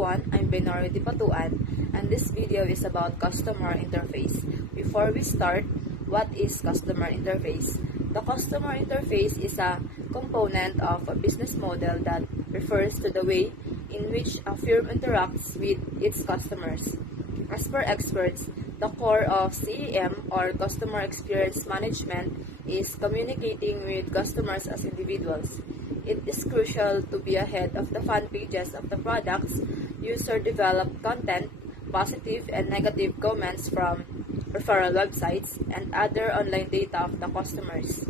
everyone, I'm Benori Dipatuan, and this video is about customer interface. Before we start, what is customer interface? The customer interface is a component of a business model that refers to the way in which a firm interacts with its customers. As per experts, the core of CEM or Customer Experience Management is communicating with customers as individuals. It is crucial to be ahead of the fan pages of the products, user-developed content, positive and negative comments from referral websites, and other online data of the customers.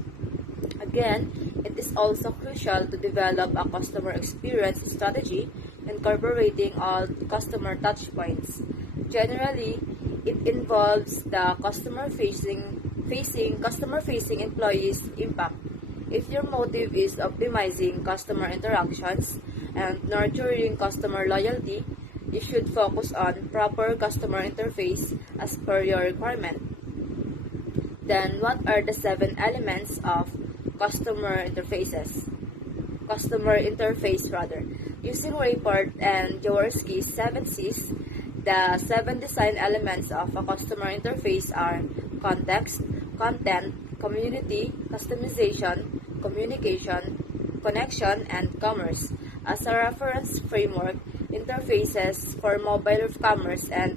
Again, it is also crucial to develop a customer experience strategy incorporating all customer touchpoints. Generally, it involves the customer-facing employees' impact. If your motive is optimizing customer interactions and nurturing customer loyalty, you should focus on proper customer interface as per your requirement. Then, what are the 7 elements of customer interface, Using Rayport and Jaworski's 7 C's, the 7 design elements of a customer interface are context, content, community, customization, communication, connection, and commerce. As a reference framework, interfaces for mobile commerce and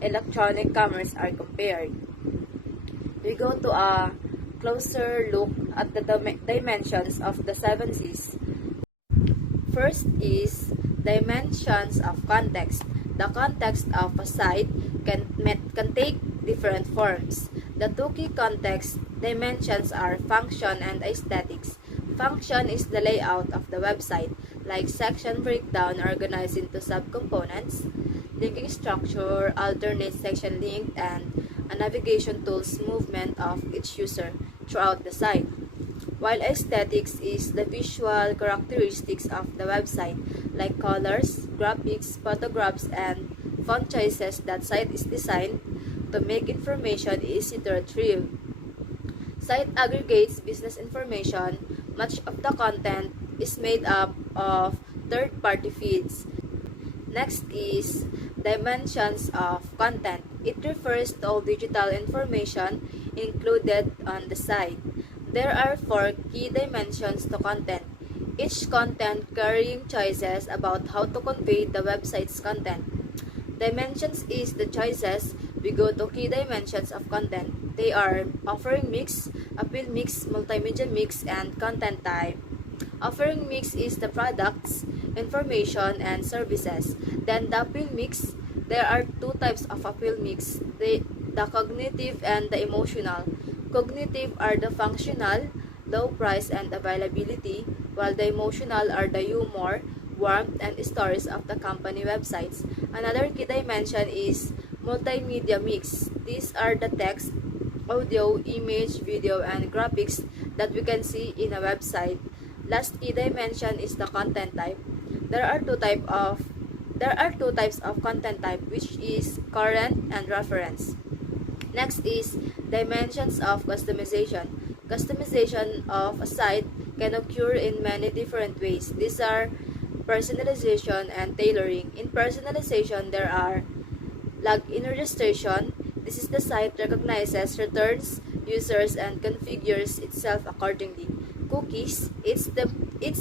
electronic commerce are compared. We go to a closer look at the dimensions of the 7 C's. First is dimensions of context. The context of a site can take different forms. The 2 key context dimensions are function and aesthetics. Function is the layout of the website, like section breakdown organized into subcomponents, linking structure, alternate section link, and a navigation tool's movement of each user throughout the site. While aesthetics is the visual characteristics of the website, like colors, graphics, photographs, and font choices. That site is designed to make information easy to retrieve. Site aggregates business information. Much of the content is made up of third-party feeds. Next is dimensions of content. It refers to all digital information included on the site. There are 4 key dimensions to content, each content carrying choices about how to convey the website's content. Dimensions is the choices. We go to key dimensions of content. They are offering mix, appeal mix, multimedia mix, and content type. Offering mix is the products, information, and services. Then the appeal mix, there are 2 types of appeal mix, the cognitive and the emotional. Cognitive are the functional, low price, and availability, while the emotional are the humor, warmth, and stories of the company websites. Another key dimension is multimedia mix. These are the text, audio, image, video, and graphics that we can see in a website. Last key dimension is the content type. There are two types of content type, which is current and reference. Next is dimensions of customization. Customization of a site can occur in many different ways. These are personalization and tailoring. In personalization, there are login registration. This is the site recognizes, returns users, and configures itself accordingly. Cookies, it's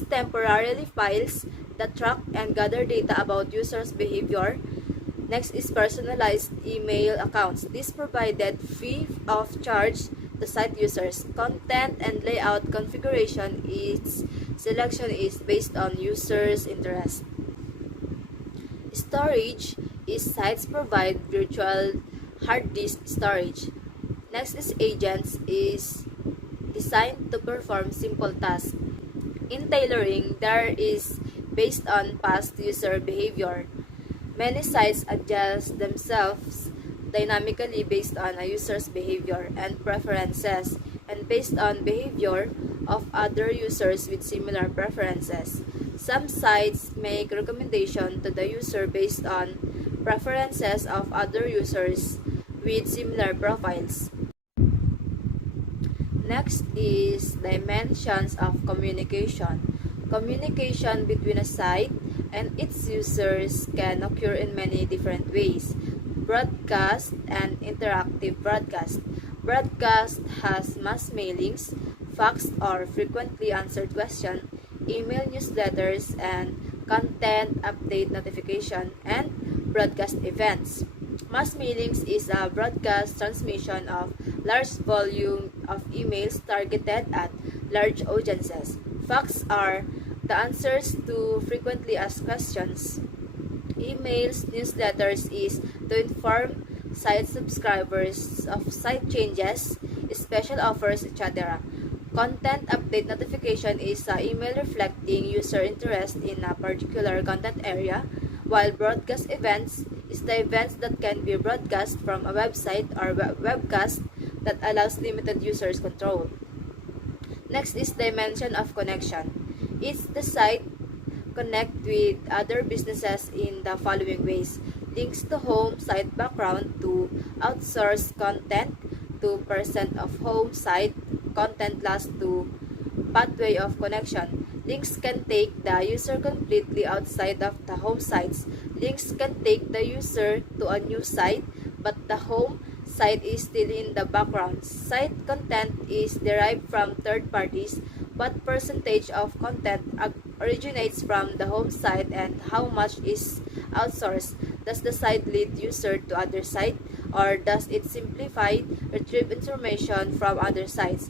temporarily files that track and gather data about users' behavior. Next is personalized email accounts. This provided free of charge to site users. Content and layout configuration, its selection is based on users' interest. Storage is sites provide virtual hard disk storage. Next is agents, is designed to perform simple tasks. In tailoring, there is based on past user behavior. Many sites adjust themselves dynamically based on a user's behavior and preferences and based on behavior of other users with similar preferences. Some sites make recommendation to the user based on preferences of other users with similar profiles. Next is dimensions of communication. Communication between a site and its users can occur in many different ways. Broadcast and interactive broadcast. Broadcast has mass mailings, fax or frequently answered questions, email newsletters, and content update notification, and broadcast events. Mass mailings is a broadcast transmission of large volume of emails targeted at large audiences. Facts are the answers to frequently asked questions. Emails, newsletters is to inform site subscribers of site changes, special offers, etc. Content update notification is an email reflecting user interest in a particular content area, while broadcast events is the events that can be broadcast from a website or webcast that allows limited users control. Next is dimension of connection. It's the site connect with other businesses in the following ways: links to home site background to outsourced content to percent of home site content last to pathway of connection. Links can take the user completely outside of the home sites. Links can take the user to a new site, but the home site is still in the background. Site content is derived from third parties. What percentage of content originates from the home site and how much is outsourced? Does the site lead user to other site, or does it simplify retrieve information from other sites?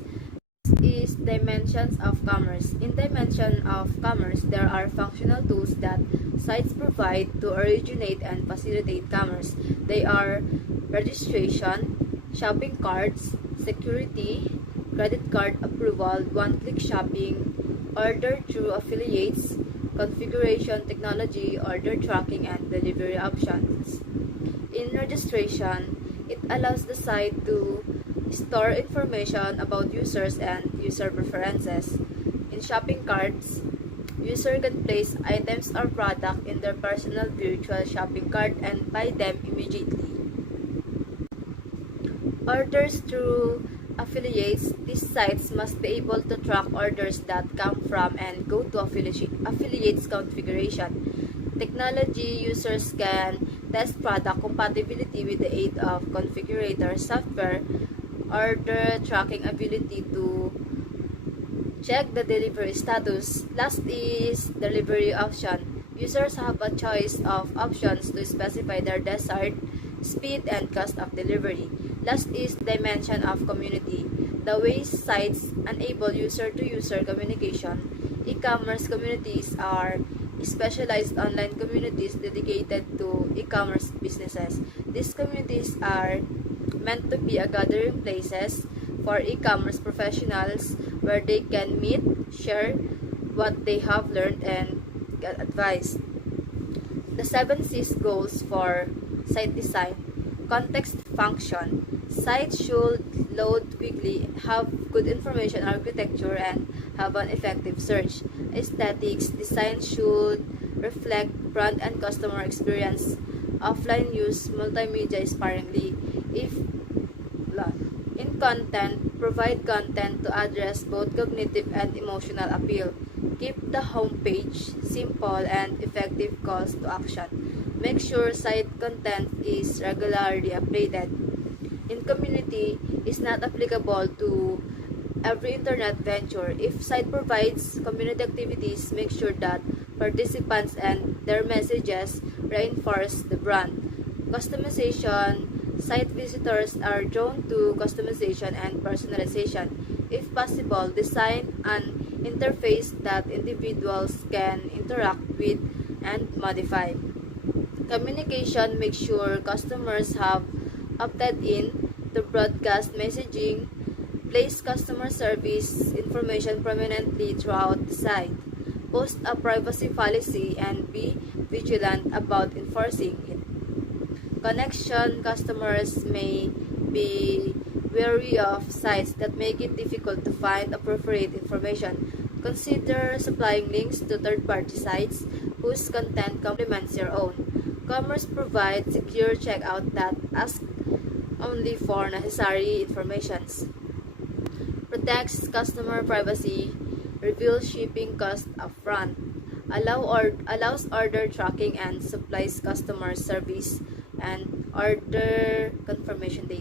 Is dimensions of commerce. In dimension of commerce, there are functional tools that sites provide to originate and facilitate commerce. They are registration, shopping carts, security, credit card approval, one-click shopping, order through affiliates, configuration technology, order tracking, and delivery options. In registration, it allows the site to store information about users and user preferences. In shopping carts, user can place items or product in their personal virtual shopping cart and buy them immediately. Orders through affiliates. These sites must be able to track orders that come from and go to affiliates configuration. Technology users can test product compatibility with the aid of configurator software, order tracking ability to check the delivery status. Last is delivery option. Users have a choice of options to specify their desired speed and cost of delivery. Last is dimension of community. The ways sites enable user-to-user communication. E-commerce communities are specialized online communities dedicated to e-commerce businesses. These communities are meant to be a gathering places for e-commerce professionals where they can meet, share what they have learned, and get advice. The 7 C's goals for site design. Context function. Sites should load quickly, have good information architecture, and have an effective search. Aesthetics. Design should reflect brand and customer experience. Offline use multimedia sparingly. In content, provide content to address both cognitive and emotional appeal. Keep the homepage simple and effective calls to action. Make sure site content is regularly updated. In community, is not applicable to every internet venture. If site provides community activities, make sure that participants and their messages reinforce the brand. Customization. Site visitors are drawn to customization and personalization. If possible, design an interface that individuals can interact with and modify. Communication. Make sure customers have opted in to broadcast messaging. Place customer service information prominently throughout the site. Post a privacy policy and be vigilant about enforcing it. Connection. Customers may be wary of sites that make it difficult to find appropriate information. Consider supplying links to third-party sites whose content complements your own. Commerce provides secure checkout that asks only for necessary information. Protects customer privacy. reveals shipping cost upfront, allows order tracking and supplies customer service and order confirmation data.